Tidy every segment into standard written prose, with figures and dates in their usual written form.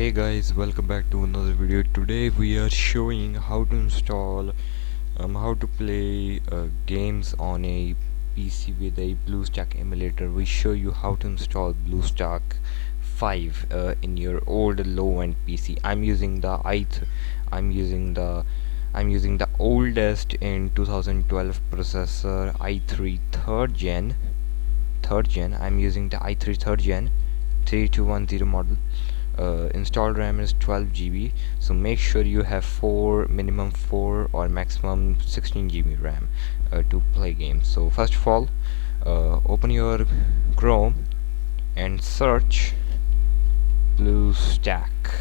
Hey guys, welcome back to another video. Today we are showing how to install how to play games on a PC with a BlueStack emulator. We show you how to install BlueStack 5 in your old low-end PC. I'm using the oldest in 2012 processor i3 third gen. I'm using the i3 third gen 3210 model. Installed RAM is 12 GB, so make sure you have minimum 4 or maximum 16 GB RAM to play games. So first of all, open your Chrome and search BlueStacks.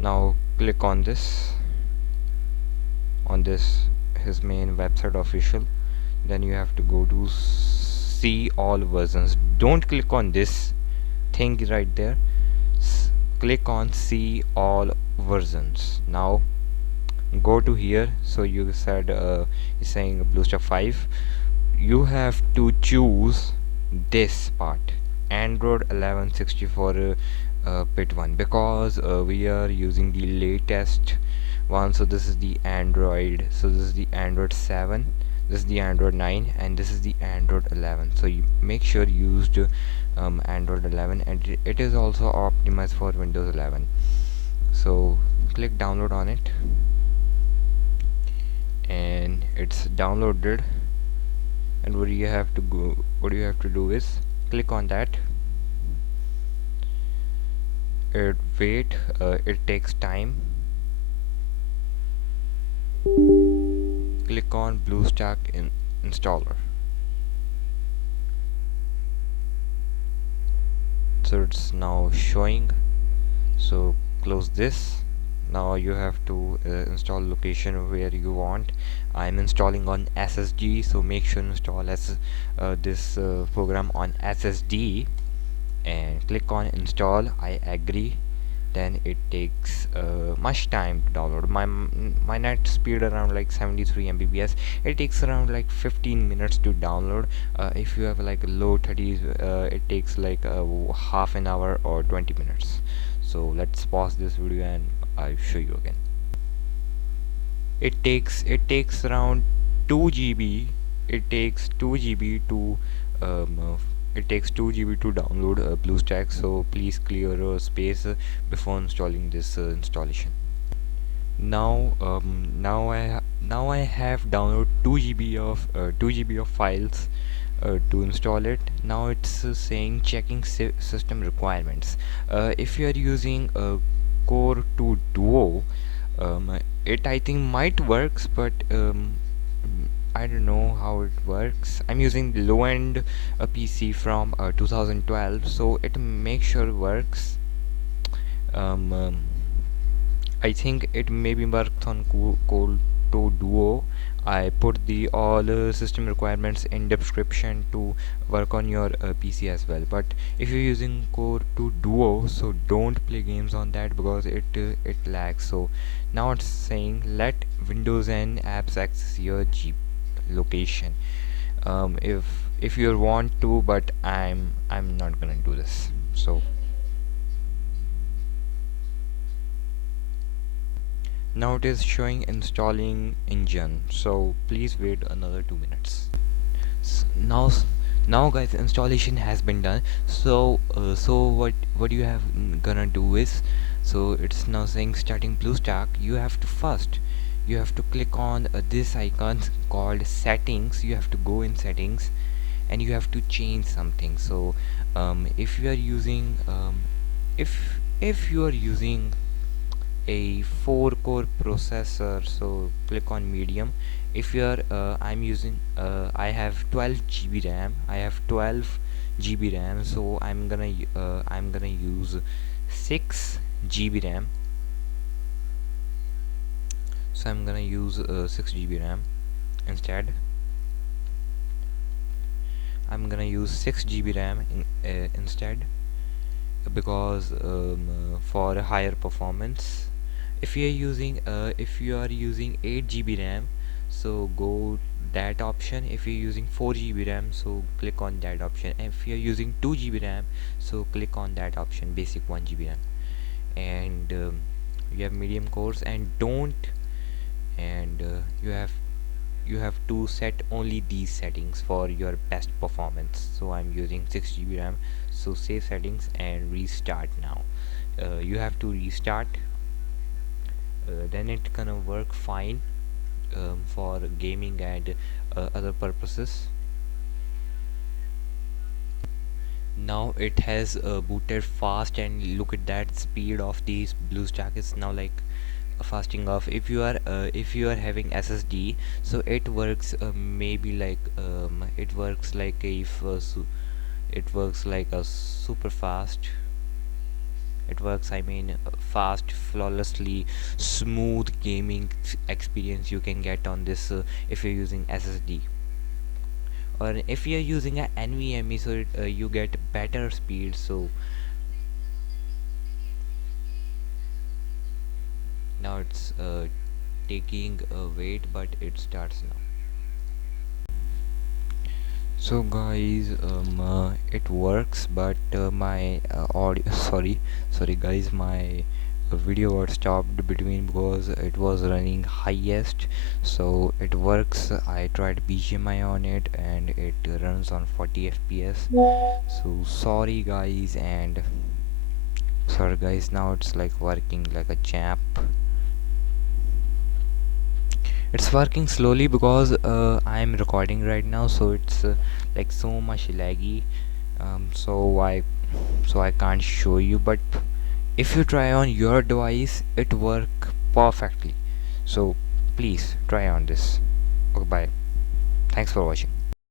Now click on this his main website official. Then you have to go to see all versions. Don't click on this thing right there. Click on see all versions. Now go to here. So you said it's saying BlueStack 5. You have to choose this part, Android 11 64-bit one, because we are using the latest one. So this is the Android. So this is the Android 7, this is the Android 9, and this is the Android 11. So you make sure you used Android 11, and it is also optimized for Windows 11. So click download on it, and it's downloaded. And what you have to do is click on that. Wait, it takes time. Click on BlueStack installer. So it's now showing. So close this. Now you have to install location where you want. I'm installing on SSD, so make sure to install this program on SSD and click on install. I agree. Then it takes much time to download. My net speed around like 73 Mbps. It takes around like 15 minutes to download. If you have like a low 30s, it takes like half an hour or 20 minutes. So let's pause this video and I'll show you again. It takes around 2 GB. It takes 2 GB to download BlueStacks. So please clear your space before installing this installation. Now I have downloaded 2 GB of files to install it. Now it's saying checking system requirements. If you are using Core 2 Duo, it I think might works, but I don't know how it works. I'm using low-end PC from 2012, so it makes sure works. I think it maybe works on Core 2 Duo. I put the all system requirements in description to work on your PC as well. But if you're using Core 2 Duo, so don't play games on that because it lags. So now it's saying let Windows and apps access your location. If you want to, but I'm not gonna do this. So now it is showing installing engine, so please wait another 2 minutes. Now guys, installation has been done. So what you have gonna do is, so it's now saying starting BlueStack. You have to click on this icon called settings. You have to go in settings and you have to change something. So if you are using if you are using a 4-core processor, so click on medium. If you are I have 12 GB RAM. I have 12 GB RAM, so I'm gonna use 6 GB RAM. So I'm gonna use 6 GB RAM instead. I'm gonna use 6 GB RAM instead, because for a higher performance. If you are using 8 GB RAM, so go that option. If you're using 4 GB RAM, so click on that option. If you're using 2 GB RAM, so click on that option, basic 1 GB RAM. And you have medium cores, and don't and you have to set only these settings for your best performance. So I'm using 6 GB RAM, so save settings and restart now. You have to restart, then it gonna work fine for gaming and other purposes. Now it has booted fast, and look at that speed of these BlueStack is now like fasting off. If you are having SSD, so it works maybe like it works like a it works like a super fast. It works, I mean, fast, flawlessly smooth gaming experience you can get on this if you're using SSD. Or if you're using a NVMe, so you get better speed. So now it's taking wait, but it starts now. So guys, it works, but my audio sorry guys, my video got stopped between because it was running highest. So it works. I tried BGMI on it and it runs on 40 FPS. So sorry guys, now it's like working like a champ. It's working slowly because I'm recording right now, so it's like so much laggy. So I can't show you, but if you try on your device, it work perfectly. So please try on this. Okay, bye. Thanks for watching.